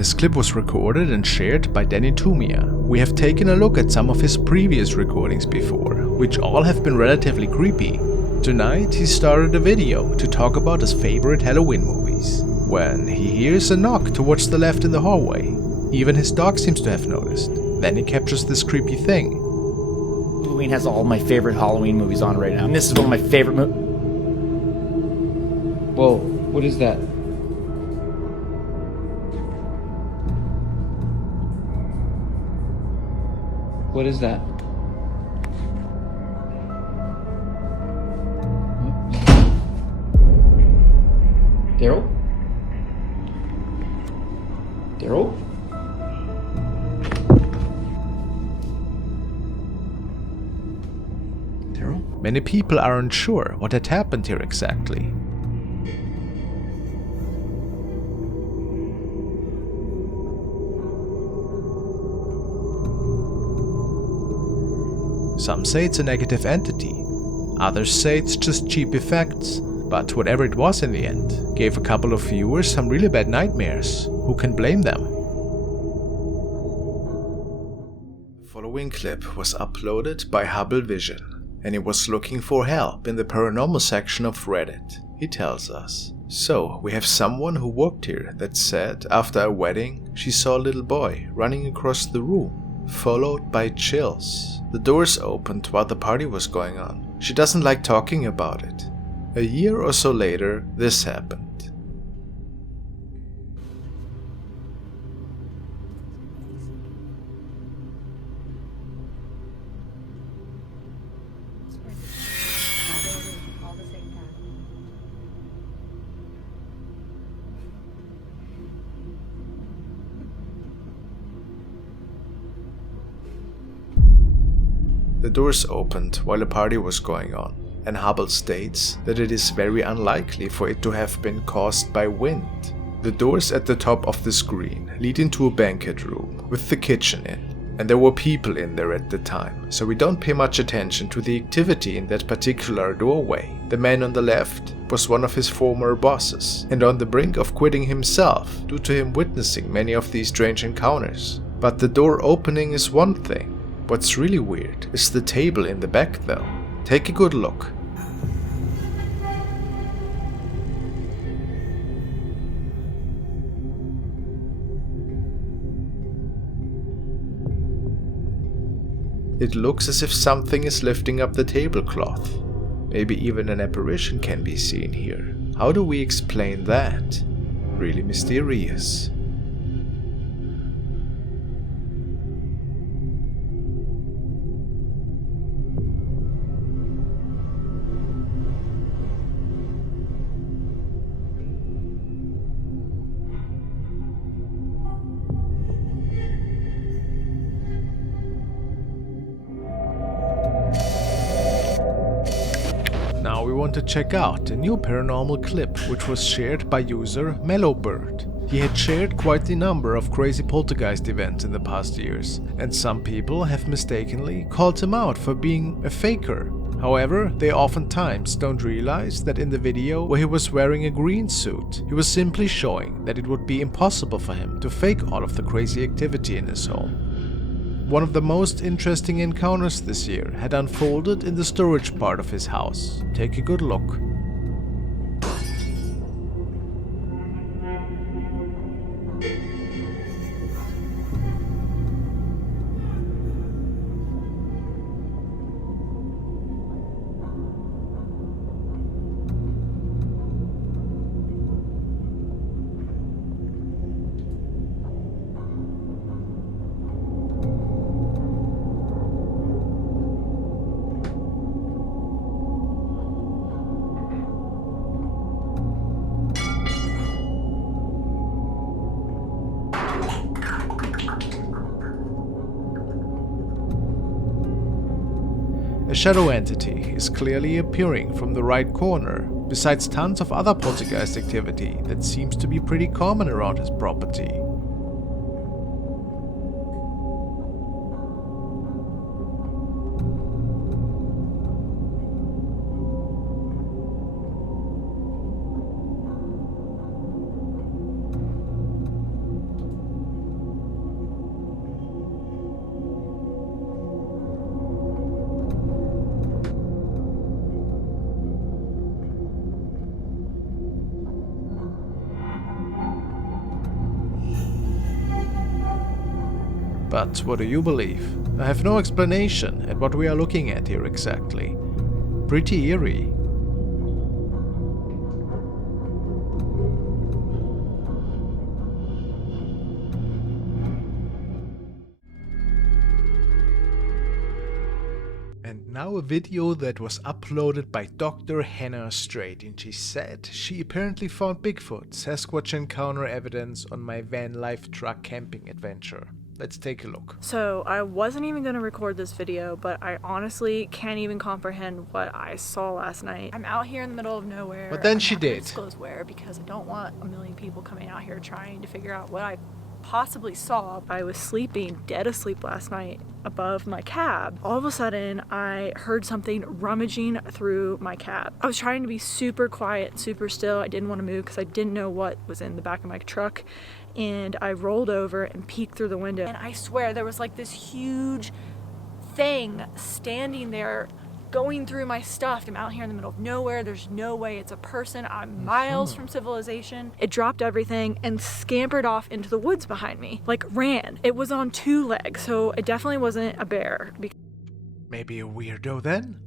This clip was recorded and shared by Danny Tumia. We have taken a look at some of his previous recordings before, which all have been relatively creepy. Tonight he started a video to talk about his favorite Halloween movies, when he hears a knock towards the left in the hallway. Even his dog seems to have noticed. Then he captures this creepy thing. Halloween has all my favorite Halloween movies on right now, and this is one of my favorite Whoa, what is that? What is that? Daryl? Daryl? Daryl? Many people are unsure what had happened here exactly. Some say it's a negative entity, others say it's just cheap effects, but whatever it was in the end, gave a couple of viewers some really bad nightmares. Who can blame them? The following clip was uploaded by Hubble Vision, and he was looking for help in the paranormal section of Reddit. He tells us. So, we have someone who worked here that said after a wedding she saw a little boy running across the room, followed by chills. The doors opened while the party was going on. She doesn't like talking about it. A year or so later, this happened. The doors opened while a party was going on, and Hubble states that it is very unlikely for it to have been caused by wind. The doors at the top of the screen lead into a banquet room with the kitchen in, and there were people in there at the time, so we don't pay much attention to the activity in that particular doorway. The man on the left was one of his former bosses, and on the brink of quitting himself due to him witnessing many of these strange encounters. But the door opening is one thing. What's really weird is the table in the back though. Take a good look. It looks as if something is lifting up the tablecloth. Maybe even an apparition can be seen here. How do we explain that? Really mysterious. Now we want to check out a new paranormal clip which was shared by user Mellowbird. He had shared quite the number of crazy poltergeist events in the past years, and some people have mistakenly called him out for being a faker. However, they oftentimes don't realize that in the video where he was wearing a green suit, he was simply showing that it would be impossible for him to fake all of the crazy activity in his home. One of the most interesting encounters this year had unfolded in the storage part of his house. Take a good look. A shadow entity is clearly appearing from the right corner, besides tons of other poltergeist activity that seems to be pretty common around his property. But what do you believe? I have no explanation at what we are looking at here exactly. Pretty eerie. And now a video that was uploaded by Dr. Hannah Strait, and she said she apparently found Bigfoot Sasquatch encounter evidence on my van life truck camping adventure. Let's take a look. So I wasn't even going to record this video, but I honestly can't even comprehend what I saw last night. I'm out here in the middle of nowhere. But then I'm she not gonna did. disclose where, because I don't want a million people coming out here trying to figure out what I possibly saw. I was sleeping, dead asleep last night above my cab. All of a sudden, I heard something rummaging through my cab. I was trying to be super quiet, super still. I didn't want to move because I didn't know what was in the back of my truck. And I rolled over and peeked through the window. And I swear there was like this huge thing standing there going through my stuff. I'm out here in the middle of nowhere. There's no way it's a person. I'm miles from civilization. It dropped everything and scampered off into the woods behind me. Like ran. It was on 2 legs, so it definitely wasn't a bear. Maybe a weirdo then?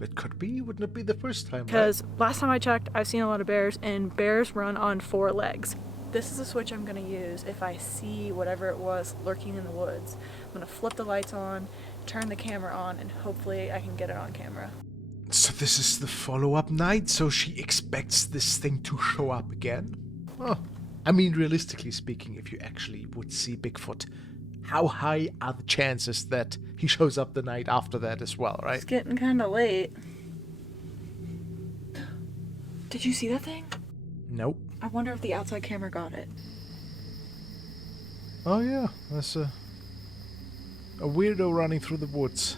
It could be, wouldn't it be the first time, Because last time I checked, I've seen a lot of bears, and bears run on 4 legs. This is a switch I'm gonna use if I see whatever it was lurking in the woods. I'm gonna flip the lights on, turn the camera on, and hopefully I can get it on camera. So this is the follow-up night, so she expects this thing to show up again? Oh, I mean, realistically speaking, if you actually would see Bigfoot, how high are the chances that he shows up the night after that as well, right? It's getting kind of late. Did you see that thing? Nope. I wonder if the outside camera got it. Oh yeah, that's a weirdo running through the woods.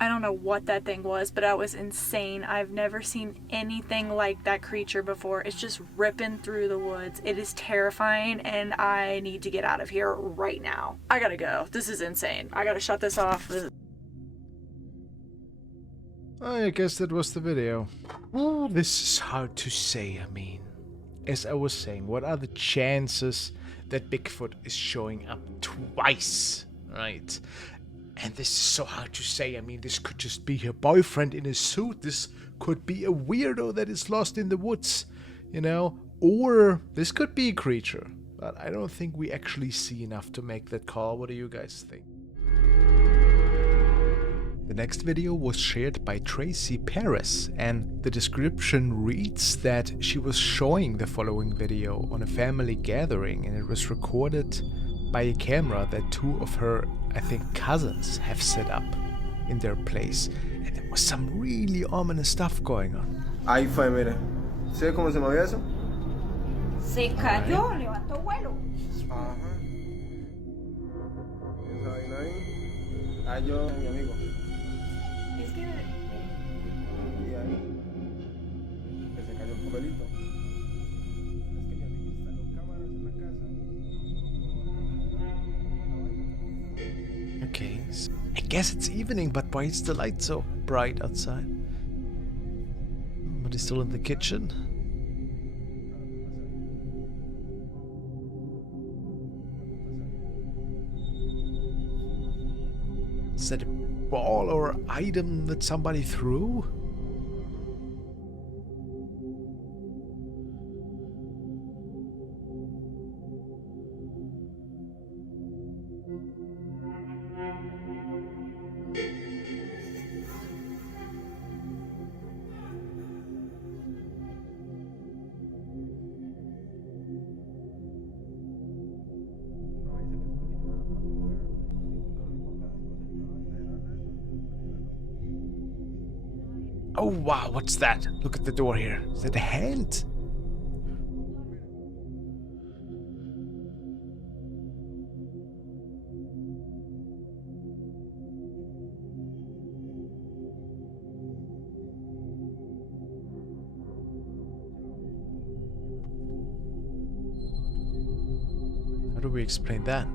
I don't know what that thing was, but that was insane. I've never seen anything like that creature before. It's just ripping through the woods. It is terrifying, and I need to get out of here right now. I gotta go. This is insane. I gotta shut this off. I guess that was the video. Oh, this is hard to say. I mean, as I was saying, what are the chances that Bigfoot is showing up twice, right? And this is so hard to say. I mean, this could just be her boyfriend in a suit. This could be a weirdo that is lost in the woods, you know? Or this could be a creature. But I don't think we actually see enough to make that call. What do you guys think? The next video was shared by Tracy Paris, and the description reads that she was showing the following video on a family gathering, and it was recorded by a camera that 2 of her, I think, cousins have set up in their place, and there was some really ominous stuff going on. Ahí fue, mira. ¿Sabes cómo se movía eso? Se cayó, levantó vuelo. Ajá. Esa vaina ahí. Ah, yo, mi amigo. Es que... Y ahí. Que se cayó el papelito. Es que mi amigo instaló cámaras en la casa. Okay, so I guess it's evening, but why is the light so bright outside? Somebody's still in the kitchen? Is that a ball or item that somebody threw? Oh wow, what's that? Look at the door here. Is that a hand? How do we explain that?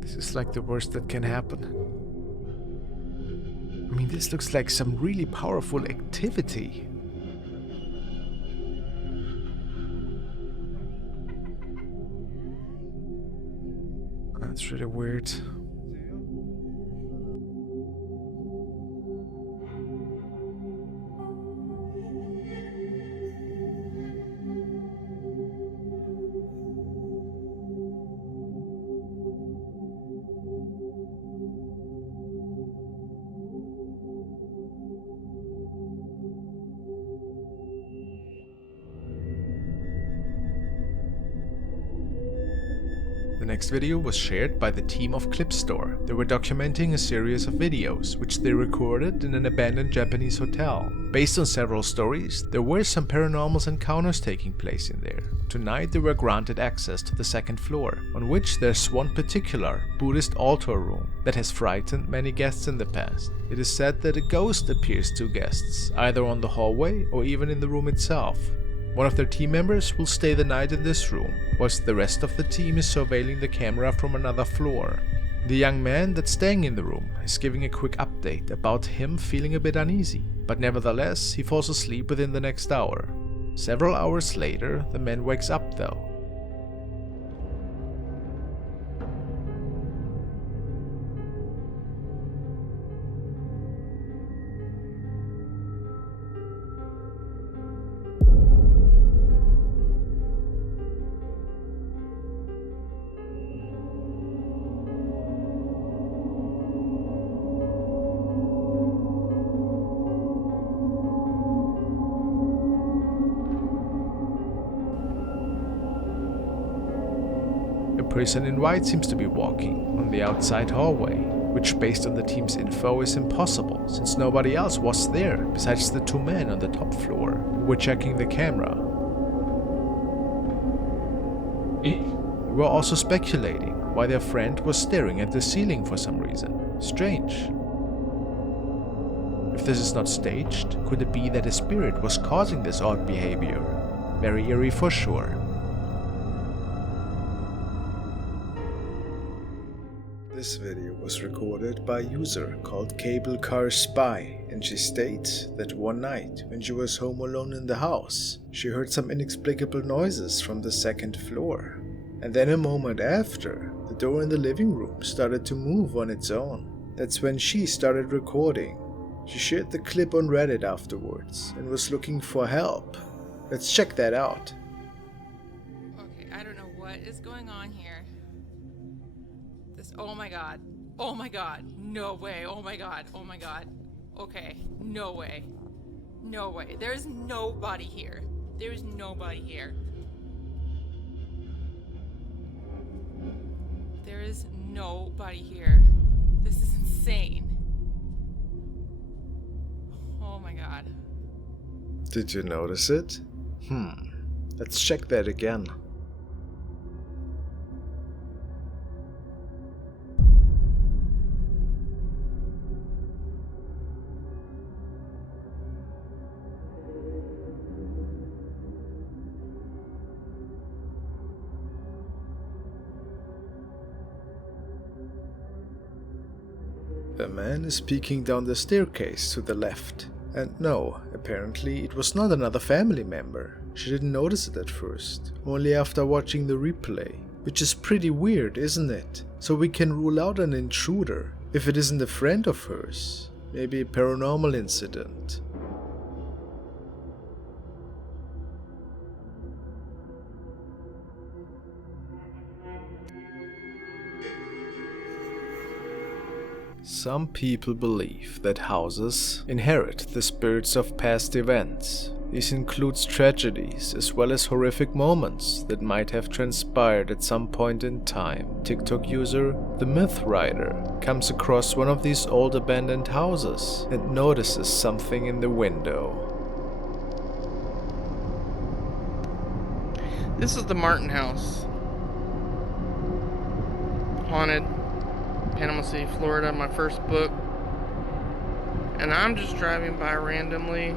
This is like the worst that can happen. I mean, this looks like some really powerful activity. That's really weird. The next video was shared by the team of Clipstore. They were documenting a series of videos, which they recorded in an abandoned Japanese hotel. Based on several stories, there were some paranormal encounters taking place in there. Tonight they were granted access to the second floor, on which there's one particular Buddhist altar room that has frightened many guests in the past. It is said that a ghost appears to guests, either on the hallway or even in the room itself. One of their team members will stay the night in this room, whilst the rest of the team is surveilling the camera from another floor. The young man that's staying in the room is giving a quick update about him feeling a bit uneasy, but nevertheless he falls asleep within the next hour. Several hours later, the man wakes up though. The person in white seems to be walking on the outside hallway, which based on the team's info is impossible since nobody else was there besides the two men on the top floor who were checking the camera. We were also speculating why their friend was staring at the ceiling for some reason. Strange. If this is not staged, could it be that a spirit was causing this odd behavior? Very eerie for sure. This video was recorded by a user called Cable Car Spy, and she states that one night when she was home alone in the house, she heard some inexplicable noises from the second floor. And then a moment after, the door in the living room started to move on its own. That's when she started recording. She shared the clip on Reddit afterwards and was looking for help. Let's check that out. Okay, I don't know what is going on here. Oh my god. Oh my god. No way. Oh my god. Oh my god. Okay. No way. No way. There's nobody here. There's nobody here. There is nobody here. This is insane. Oh my god. Did you notice it? Let's check that again. A man is peeking down the staircase to the left. And no, apparently it was not another family member. She didn't notice it at first, only after watching the replay. Which is pretty weird, isn't it? So we can rule out an intruder, if it isn't a friend of hers. Maybe a paranormal incident. Some people believe that houses inherit the spirits of past events. This includes tragedies as well as horrific moments that might have transpired at some point in time. TikTok user The Myth Rider comes across one of these old abandoned houses and notices something in the window. This is the Martin House. Haunted. Panama City, Florida, my first book. And I'm just driving by randomly.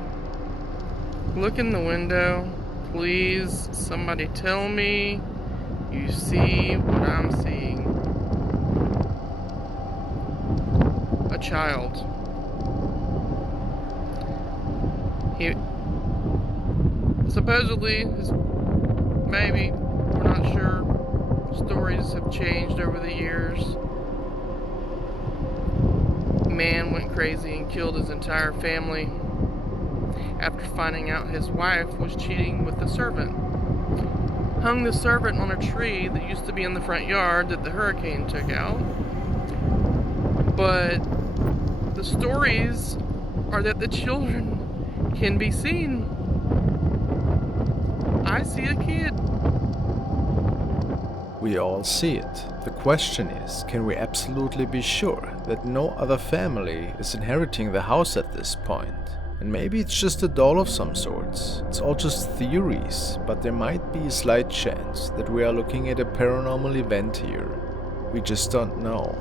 Look in the window. Please, somebody tell me you see what I'm seeing. child. He supposedly, maybe, we're not sure, stories have changed over the years. Man went crazy and killed his entire family after finding out his wife was cheating with the servant. Hung the servant on a tree that used to be in the front yard that the hurricane took out. But the stories are that the children can be seen. I see a kid. We all see it. The question is, can we absolutely be sure that no other family is inheriting the house at this point? And maybe it's just a doll of some sorts. It's all just theories, but there might be a slight chance that we are looking at a paranormal event here. We just don't know.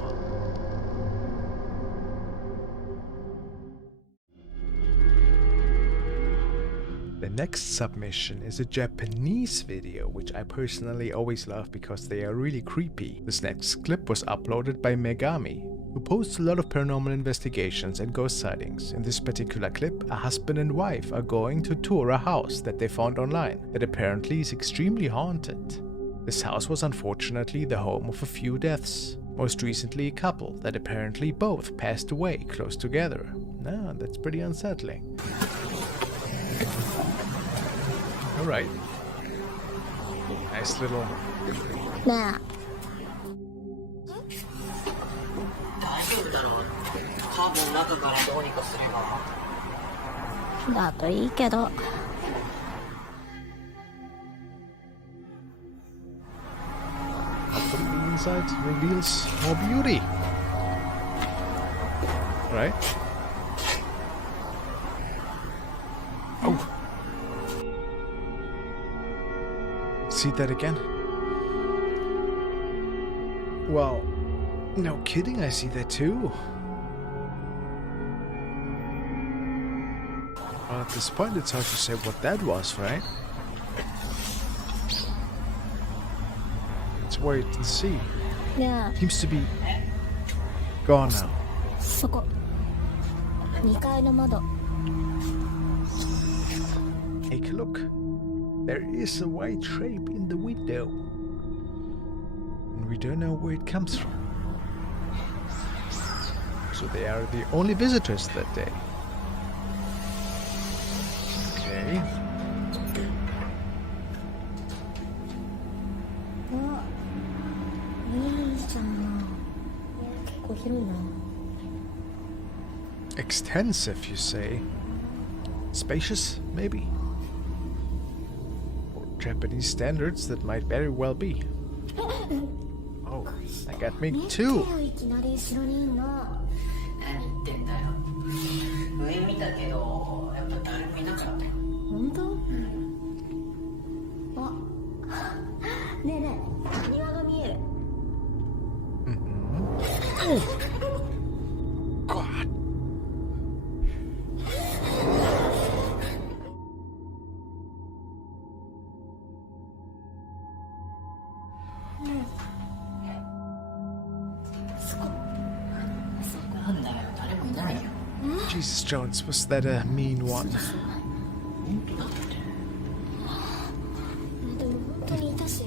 The next submission is a Japanese video, which I personally always love because they are really creepy. This next clip was uploaded by Megami, who posts a lot of paranormal investigations and ghost sightings. In this particular clip, a husband and wife are going to tour a house that they found online that apparently is extremely haunted. This house was unfortunately the home of a few deaths. Most recently a couple that apparently both passed away close together. Nah, that's pretty unsettling. Alright. Nice little... ね大丈夫だろう。多分中からどうにかすれば。えだといいけど From the inside reveals more beauty. Right? Oh. See that again? Well, no kidding, I see that too. Well, at this point it's hard to say what that was, right? Let's wait and see. ね Seems to be gone now. えそこ2階の窓 Take a look. There is a white shape in the window. And we don't know where it comes from. So they are the only visitors that day. Okay. あいいじゃん結構広いな Extensive, you say? Spacious, maybe? For Japanese standards, that might very well be. Oh, that got me too. いきなり後ろにいんの何言ってんだよ。上見たけど、やっぱ誰もいなかったよ。本当？あねえねえ庭が見える Oh, God. Jesus Jones, was that a mean one? でも本当にいたし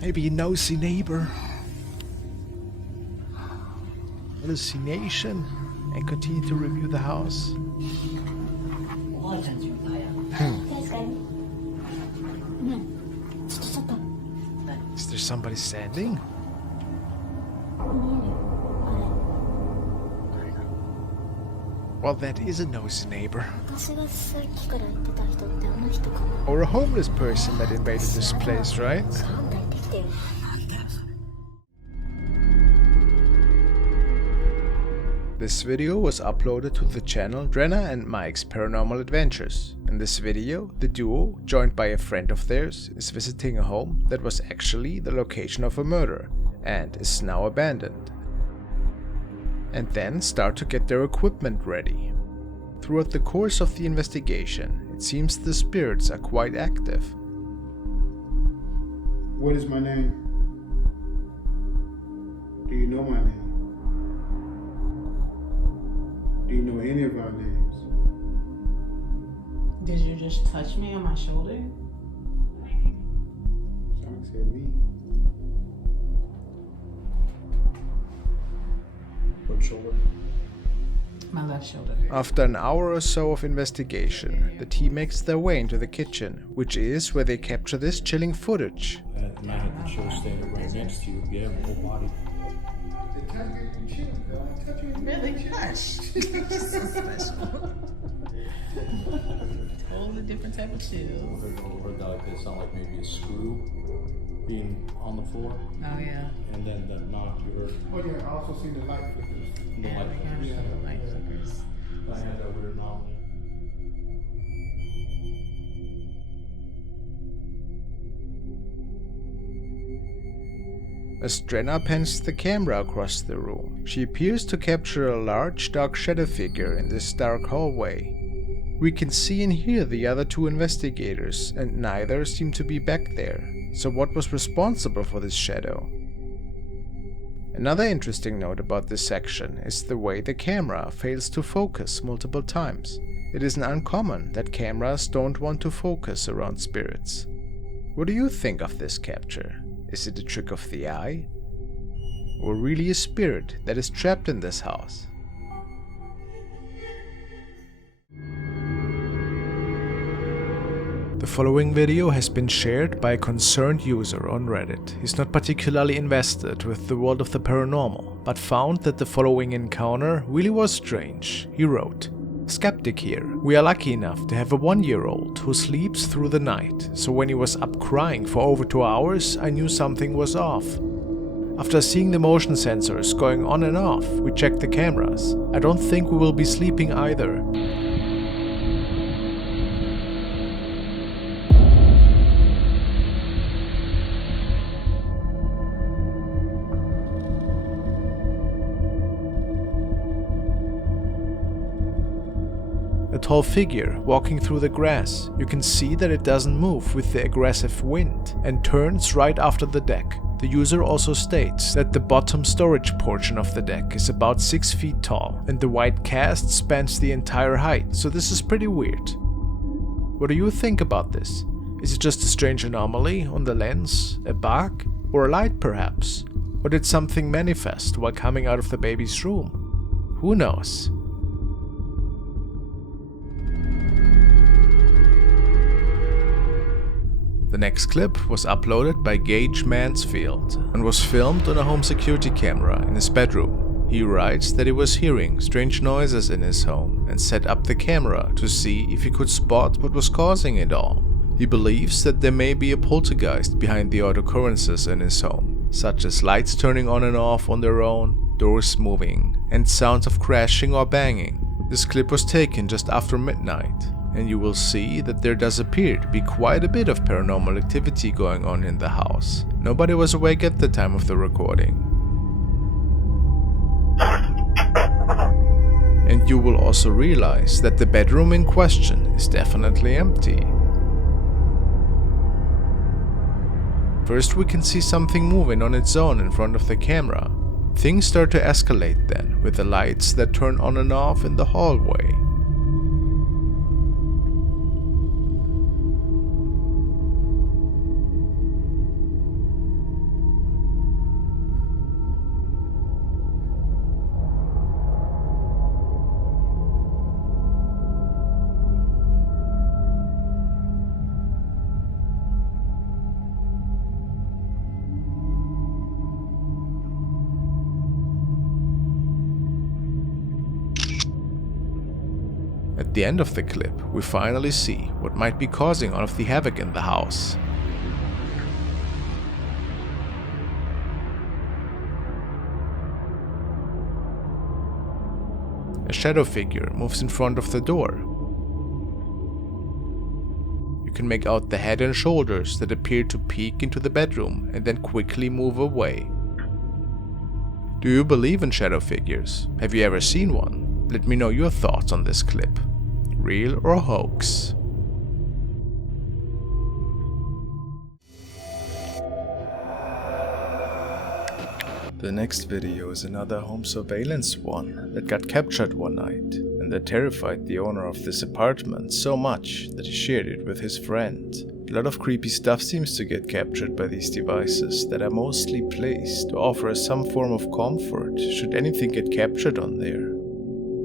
Maybe a nosy neighbor. Hallucination, and continue to review the house. おばあちゃんちみたいや。確かにねえちょっと Is there somebody standing? 見えるあれ Well, that is a nosy neighbor. 私がさっきから言ってた人ってあの人かな Or a homeless person that invaded this place, right? 3台できてる This video was uploaded to the channel Drenna and Mike's Paranormal Adventures. In this video, the duo, joined by a friend of theirs, is visiting a home that was actually the location of a murder and is now abandoned. And then start to get their equipment ready. Throughout the course of the investigation, it seems the spirits are quite active. What is my name? Do you know my name? Do you know any of our names? Did you just touch me on my shoulder? Someone said me. What shoulder? My left shoulder. After an hour or so of investigation, the team makes their way into the kitchen, which is where they capture this chilling footage. And I had the chill standing right next to you. Yeah, my whole body. Really? Hush. So special. Totally different type of chill. Or like it sound like maybe a screw being on the floor. Oh yeah. And then the knock you heard. Oh yeah, I also seen the light flickers. Yeah, they kind of show the light flickers. I had that weird knock. As Drenna pans the camera across the room, she appears to capture a large dark shadow figure in this dark hallway. We can see and hear the other two investigators, and neither seem to be back there. So what was responsible for this shadow? Another interesting note about this section is the way the camera fails to focus multiple times. It isn't uncommon that cameras don't want to focus around spirits. What do you think of this capture? Is it a trick of the eye? Or really a spirit that is trapped in this house? The following video has been shared by a concerned user on Reddit. He's not particularly invested with the world of the paranormal, but found that the following encounter really was strange. He wrote, "Skeptic here. We are lucky enough to have a 1-year-old who sleeps through the night, so when he was up crying for over 2 hours, I knew something was off. After seeing the motion sensors going on and off, we checked the cameras. I don't think we will be sleeping either." A tall figure walking through the grass. You can see that it doesn't move with the aggressive wind and turns right after the deck. The user also states that the bottom storage portion of the deck is about 6 feet tall and the white cast spans the entire height, so this is pretty weird. What do you think about this? Is it just a strange anomaly on the lens, a bug, or a light perhaps? Or did something manifest while coming out of the baby's room? Who knows? The next clip was uploaded by Gage Mansfield and was filmed on a home security camera in his bedroom. He writes that he was hearing strange noises in his home and set up the camera to see if he could spot what was causing it all. He believes that there may be a poltergeist behind the odd occurrences in his home, such as lights turning on and off on their own, doors moving, and sounds of crashing or banging. This clip was taken just after midnight, and you will see that there does appear to be quite a bit of paranormal activity going on in the house. Nobody was awake at the time of the recording. And you will also realize that the bedroom in question is definitely empty. First we can see something moving on its own in front of the camera. Things start to escalate then, with the lights that turn on and off in the hallway. At the end of the clip, we finally see what might be causing all of the havoc in the house. A shadow figure moves in front of the door. You can make out the head and shoulders that appear to peek into the bedroom and then quickly move away. Do you believe in shadow figures? Have you ever seen one? Let me know your thoughts on this clip. Real or hoax? The next video is another home surveillance one that got captured one night, and that terrified the owner of this apartment so much that he shared it with his friend. A lot of creepy stuff seems to get captured by these devices that are mostly placed to offer us some form of comfort should anything get captured on there.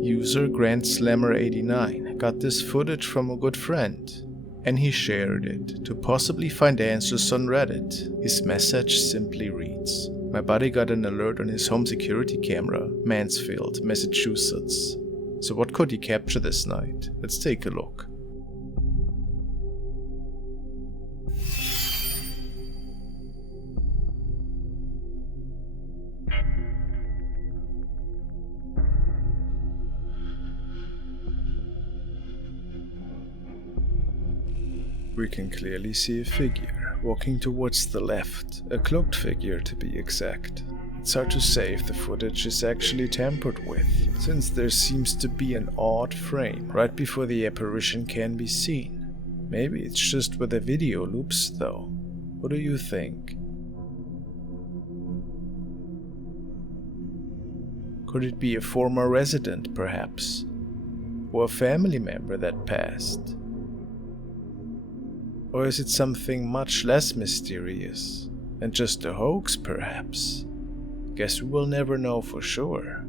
User GrandSlammer89 got this footage from a good friend, and he shared it to possibly find answers on Reddit. His message simply reads, "My buddy got an alert on his home security camera, Mansfield, Massachusetts. So what could he capture this night? Let's take a look." We can clearly see a figure walking towards the left, a cloaked figure to be exact. It's hard to say if the footage is actually tampered with, since there seems to be an odd frame right before the apparition can be seen. Maybe it's just where the video loops though. What do you think? Could it be a former resident perhaps? Or a family member that passed? Or is it something much less mysterious, and just a hoax perhaps? Guess we will never know for sure.